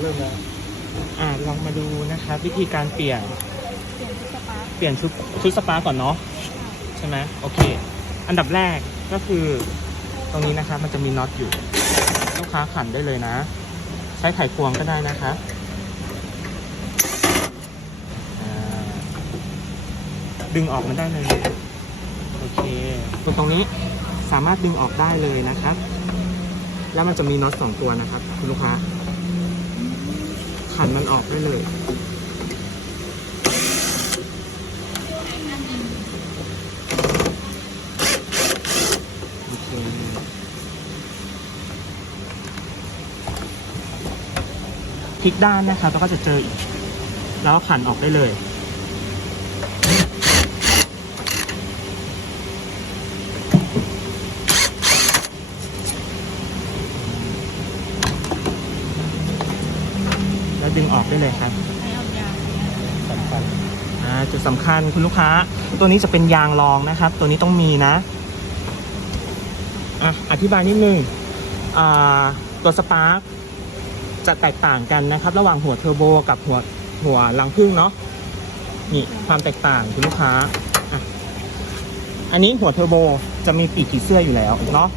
เริ่มแล้วอ่าลองมาดูนะครับ วิธีการเปลี่ยนเปลี่ยนชุดสปาร์คเปลี่ยนชุดชุดสปาก่อนเนาะใช่ไหมโอเค อันดับแรกก็คือ ตรงนี้นะครับมันจะมีน็อตอยู่ลูกค้าขันได้เลยนะ ใช้ไขควงก็ได้นะครับอ่าดึงออกมาได้เลยนะโอเคตรงตรงนี้สามารถดึงออกได้เลยนะครับ แล้วมันจะมีน็อตสองตัวนะครับ คุณลูกค้า ขันมันออกได้เลยโอเคพลิกด้านนะคะแล้วก็จะเจออีก แล้วขันออกได้เลย ดึงออกได้เลยครับให้เอายางสำคัญอ่าจุดสำคัญคุณลูกค้า ตัวนี้จะเป็นยางรองนะครับ ตัวนี้ต้องมีนะอะอธิบายนิดนึงอ่าตัวสปาร์กจะแตกต่างกันนะครับ ระหว่างหัวเทอร์โบกับหัวหัวรังพึ่งเนาะนี่ความแตกต่างคุณลูกค้าอะอันนี้หัวเทอร์โบจะมีปีกผีเสื้ออยู่แล้วเนาะ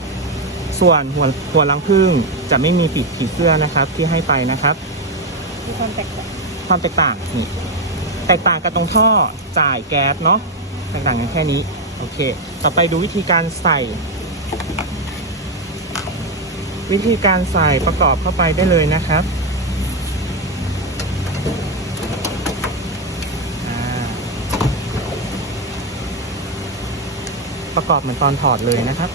ส่วนหัวหัวรังพึ่งจะไม่มีปีกผีเสื้อนะครับที่ให้ไปนะครับ มีความแตกต่างความแตกต่างนี่แตกต่างกันตรงท่อจ่ายแก๊สเนาะแตกต่างกันแค่นี้ โอเค ต่อไปดูวิธีการใส่ วิธีการใส่ประกอบเข้าไปได้เลยนะครับประกอบเหมือนตอนถอดเลยนะครับ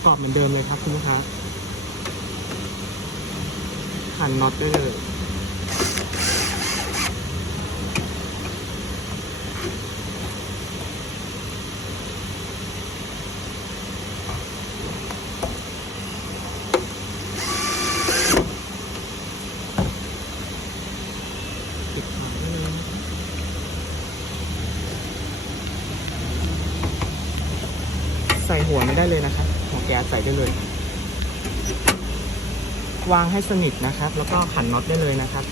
ประกอบเหมือนเดิมเลยครับคุณลูกค้าขันน็อตได้เลยปิดฝาได้เลยใส่หัวไม่ได้เลยนะครับ หัวแก๊สใส่ได้เลย วางให้สนิทนะครับ แล้วก็ขันน็อตได้เลยนะครับ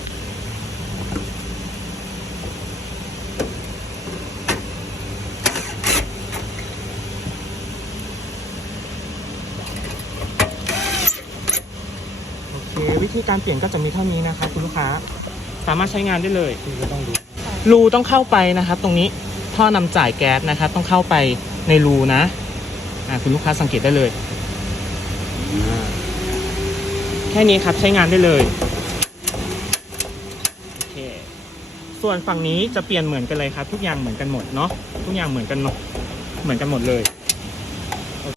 โอเค วิธีการเปลี่ยนก็จะมีเท่านี้นะครับคุณลูกค้า สามารถใช้งานได้เลยที่ก็ต้องดูรูต้องเข้าไปนะครับ ตรงนี้ท่อนำจ่ายแก๊สนะครับ ต้องเข้าไปในรูนะ คุณลูกค้าสังเกตได้เลย แค่นี้ครับใช้งานได้เลยโอเคส่วนฝั่งนี้จะเปลี่ยนเหมือนกันเลยครับ ทุกอย่างเหมือนกันหมดเนาะทุกอย่างเหมือนกันหมดเหมือนกันหมดเลย